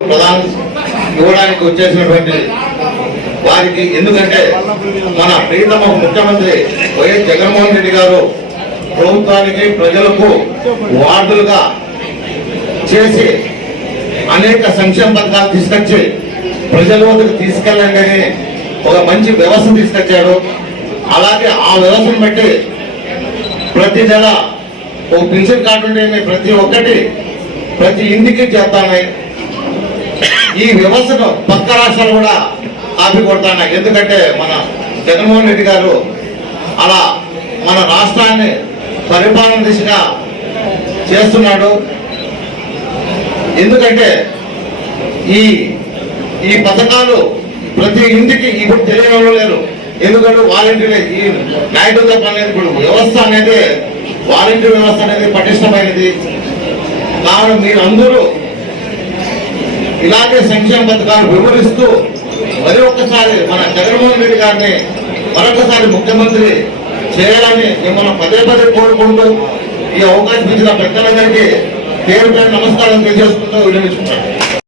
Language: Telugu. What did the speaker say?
ప్రధాన ఇవ్వడానికి వచ్చేసినటువంటి వారికి ఎందుకంటే మన ప్రీతమ ముఖ్యమంత్రి వైఎస్ జగన్మోహన్ రెడ్డి గారు ప్రభుత్వానికి ప్రజలకు వార్డులుగా చేసి అనేక సంక్షేమ పథకాలు తీసుకొచ్చి ప్రజల వద్దకు తీసుకెళ్ళండి ఒక మంచి వ్యవస్థ తీసుకొచ్చాడు అలాగే ఆ వ్యవస్థను బట్టి ప్రతి నెల ఒక పెన్షన్ కార్డు ఉంటే ప్రతి ఒక్కటి ప్రతి ఇంటికి చేస్తానని ఈ వ్యవస్థను పక్క రాష్ట్రాలు కూడా ఆపి కొడతాయి ఎందుకంటే మన జగన్మోహన్ రెడ్డి గారు అలా మన రాష్ట్రాన్ని పరిపాలన దిశగా చేస్తున్నాడు. ఎందుకంటే ఈ ఈ పథకాలు ప్రతి ఇంటికి ఇప్పుడు తెలియడం లేరు. ఎందుకంటే వాలంటీర్లే ఈ నాయకులతో పని ఇప్పుడు వ్యవస్థ అనేది వాలంటీర్ వ్యవస్థ అనేది పటిష్టమైనది. కావున మీరు అందరూ ఇలాగే సంక్షేమ పథకాలు వివరిస్తూ మరి ఒక్కసారి మన జగన్మోహన్ రెడ్డి గారిని మరొకసారి ముఖ్యమంత్రి చేయాలని మిమ్మల్ని పదే పదే కోరుకుంటూ ఈ అవకాశం ఇచ్చిన పెద్దలందరికీ పేరు పేరు నమస్కారం తెలియజేసుకుంటూ వినియోగించుకుంటాను